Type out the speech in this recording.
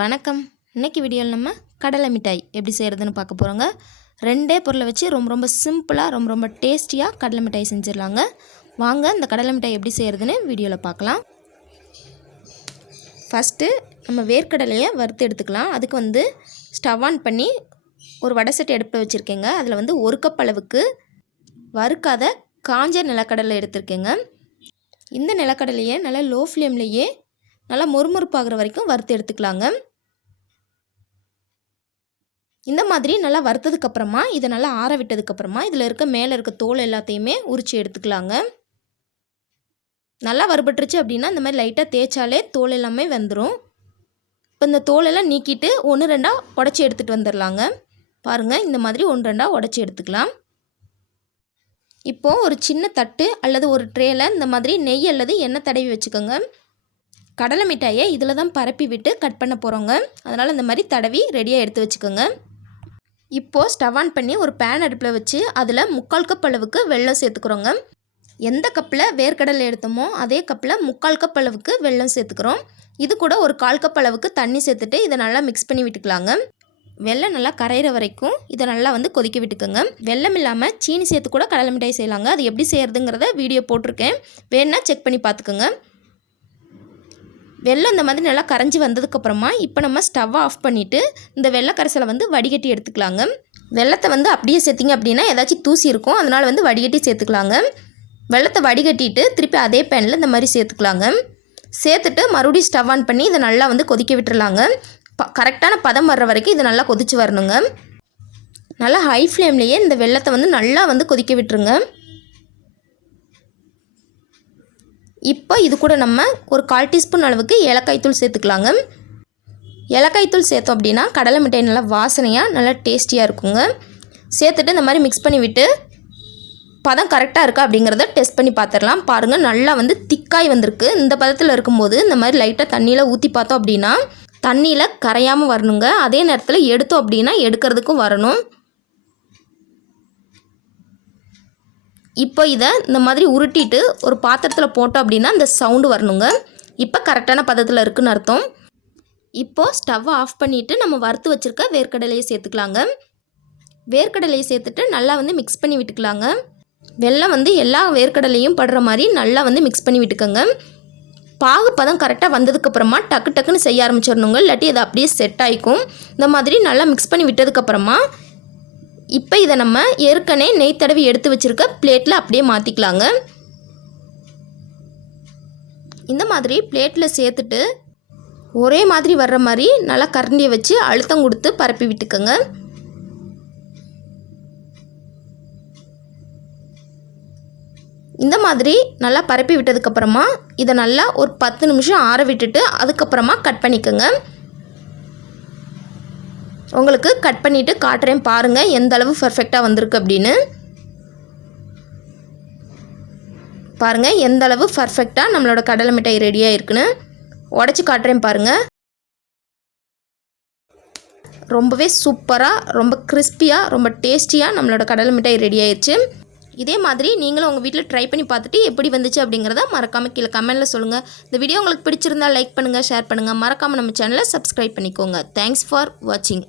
வணக்கம். இன்னைக்கு வீடியோவில் நம்ம கடலை மிட்டாய் எப்படி செய்கிறதுன்னு பார்க்க போகிறோங்க. ரெண்டே பொருளை வச்சு ரொம்ப சிம்பிளாக ரொம்ப டேஸ்டியாக கடலை மிட்டாய் செஞ்சிடலாங்க. வாங்க இந்த கடலை மிட்டாய் எப்படி செய்கிறதுன்னு வீடியோவில் பார்க்கலாம். ஃபஸ்ட்டு நம்ம வேர்க்கடலையை வறுத்து எடுத்துக்கலாம். அதுக்கு ஸ்டவ் ஆன் பண்ணி ஒரு வடை சட்டி அடுப்பில் வச்சுருக்கேங்க. அதில் 1 கப் அளவுக்கு வறுக்காத காஞ்ச நிலக்கடலை எடுத்திருக்கேங்க. இந்த நிலக்கடலையை நல்லா லோ ஃப்ளேம்லேயே நல்லா மொறுமொறுப்பாகிற வரைக்கும் வறுத்து எடுத்துக்கலாங்க. இந்த மாதிரி நல்லா வறுத்ததுக்கப்புறமா இதை நல்லா ஆற விட்டதுக்கப்புறமா இதில் மேலே இருக்க தோல் எல்லாத்தையுமே உரித்து எடுத்துக்கலாங்க. நல்லா வறுபட்டுருச்சு அப்படின்னா இந்த மாதிரி லைட்டாக தேய்ச்சாலே தோல் எல்லாமே வந்துடும். இப்போ இந்த தோலெல்லாம் நீக்கிட்டு 1-2 உடச்சி எடுத்துகிட்டு வந்துடலாங்க. பாருங்கள், இந்த மாதிரி 1-2 உடச்சி எடுத்துக்கலாம். இப்போது ஒரு சின்ன தட்டு அல்லது ஒரு ட்ரேயில் இந்த மாதிரி நெய் அல்லது எண்ணெய் தடவி வச்சுக்கோங்க. கடலை மிட்டாயை இதில் தான் பரப்பி விட்டு கட் பண்ண போகிறோங்க. அதனால் இந்த மாதிரி தடவி ரெடியாக எடுத்து வச்சுக்கோங்க. இப்போது ஸ்டவ் ஆன் பண்ணி ஒரு பேன் அடுப்பில் வச்சு அதில் 3/4 கப் அளவுக்கு வெல்லம் சேர்த்துக்கிறோங்க. எந்த கப்பில் வேர்க்கடலை எடுத்தோமோ அதே கப்பில் 3/4 கப் அளவுக்கு வெல்லம் சேர்த்துக்கிறோம். இது கூட ஒரு 1/4 கப் அளவுக்கு தண்ணி சேர்த்துட்டு இதை நல்லா மிக்ஸ் பண்ணி விட்டுக்கலாங்க. வெல்லம் நல்லா கரையிற வரைக்கும் இதை நல்லா கொதிக்க விட்டுக்கோங்க. வெல்லம் இல்லாமல் சீனி சேர்த்து கூட கடலை மிட்டாய் செய்யலாங்க. அது எப்படி செய்கிறதுங்கிறத வீடியோ போட்டிருக்கேன், வேணா செக் பண்ணி பார்த்துக்கோங்க. வெல்லம் இந்த மாதிரி நல்லா கரைஞ்சி வந்ததுக்கப்புறமா இப்போ நம்ம ஸ்டவ்வை ஆஃப் பண்ணிவிட்டு இந்த வெள்ளை கரைசலை வடிகட்டி எடுத்துக்கலாங்க. வெள்ளத்தை அப்படியே சேர்த்திங்க அப்படின்னா ஏதாச்சும் தூசி இருக்கும், அதனால் வடிகட்டி சேர்த்துக்கலாங்க. வெள்ளத்தை வடிகட்டிட்டு திருப்பி அதே பேனில் இந்த மாதிரி சேர்த்துக்கலாங்க. சேர்த்துட்டு மறுபடியும் ஸ்டவ் ஆன் பண்ணி இதை நல்லா கொதிக்க விட்டுறலாங்க. கரெக்டான பதம் வர்ற வரைக்கும் இது நல்லா கொதிச்சு வரணுங்க. நல்லா ஹை ஃப்ளேம்லேயே இந்த வெள்ளத்தை நல்லா கொதிக்க விட்டுருங்க. இப்போ இது கூட நம்ம ஒரு 1/4 டீஸ்பூன் அளவுக்கு ஏலக்காய் தூள் சேர்த்துக்கலாங்க. ஏலக்காய் தூள் சேர்த்தோம் அப்படின்னா கடலை மிட்டாய் நல்லா வாசனையாக நல்லா டேஸ்டியாக இருக்குங்க. சேர்த்துட்டு இந்த மாதிரி மிக்ஸ் பண்ணி விட்டு பதம் கரெக்டாக இருக்கா அப்படிங்கிறத டெஸ்ட் பண்ணி பார்த்துடலாம். பாருங்கள், நல்லா திக்காய் வந்திருக்கு. இந்த பதத்தில் இருக்கும்போது இந்த மாதிரி லைட்டாக தண்ணியில் ஊற்றி பார்த்தோம் அப்படின்னா தண்ணியில் கரையாமல் வரணுங்க. அதே நேரத்தில் எடுத்தோம் அப்படின்னா எடுக்கிறதுக்கும் வரணும். இப்போ இதை இந்த மாதிரி உருட்டிட்டு ஒரு பாத்திரத்தில் போட்டோம் அப்படின்னா இந்த சவுண்டு வரணுங்க. இப்போ கரெக்டான பதத்தில் இருக்குன்னு அர்த்தம். இப்போது ஸ்டவ்வை ஆஃப் பண்ணிவிட்டு நம்ம வறுத்து வச்சுருக்க வேர்க்கடலையை சேர்த்துக்கலாங்க. வேர்க்கடலையை சேர்த்துட்டு நல்லா மிக்ஸ் பண்ணி விட்டுக்கலாங்க. வெல்லம் எல்லா வேர்க்கடலையும் படுற மாதிரி நல்லா மிக்ஸ் பண்ணி விட்டுக்கோங்க. பாகு பதம் கரெக்டாக வந்ததுக்கப்புறமா டக்குன்னு செய்ய ஆரம்பிச்சிடணுங்க, இல்லாட்டி அது அப்படியே செட் ஆகிக்கும். இந்த மாதிரி நல்லா மிக்ஸ் பண்ணி விட்டதுக்கப்புறமா இப்போ இதை நம்ம ஏற்கனவே நெய் தடவி எடுத்து வச்சுருக்க பிளேட்டில் அப்படியே மாற்றிக்கலாங்க. இந்த மாதிரி பிளேட்டில் சேர்த்துட்டு ஒரே மாதிரி வர்ற மாதிரி நல்லா கரண்டியை வச்சு அழுத்தம் கொடுத்து பரப்பி விட்டுக்கோங்க. இந்த மாதிரி நல்லா பரப்பி விட்டதுக்கப்புறமா இதை நல்லா ஒரு 10 நிமிஷம் ஆற விட்டுட்டு அதுக்கப்புறமா கட் பண்ணிக்கோங்க. உங்களுக்கு கட் பண்ணிவிட்டு காட்டுறேன், பாருங்கள் எந்த அளவு பர்ஃபெக்டாக வந்திருக்கு அப்படின்னு. பாருங்கள் எந்த அளவு பர்ஃபெக்டாக நம்மளோட கடலை மிட்டாய் ரெடியாக இருக்குன்னு. உடச்சி காட்டுறேன் பாருங்கள். ரொம்பவே சூப்பராக ரொம்ப கிறிஸ்பியாக ரொம்ப டேஸ்டியாக நம்மளோட கடலை மிட்டாய் ரெடி ஆயிடுச்சு. இதே மாதிரி நீங்களும் உங்கள் வீட்டில் ட்ரை பண்ணி பார்த்துட்டு எப்படி வந்துச்சு அப்படிங்கிறத மறக்காமல் கீழே கமெண்ட்டில் சொல்லுங்கள். இந்த வீடியோ உங்களுக்கு பிடிச்சிருந்தால் லைக் பண்ணுங்கள், ஷேர் பண்ணுங்கள். மறக்காமல் நம்ம சேனலை சப்ஸ்கிரைப் பண்ணிக்கோங்க. தேங்க்ஸ் ஃபார் வாட்சிங்.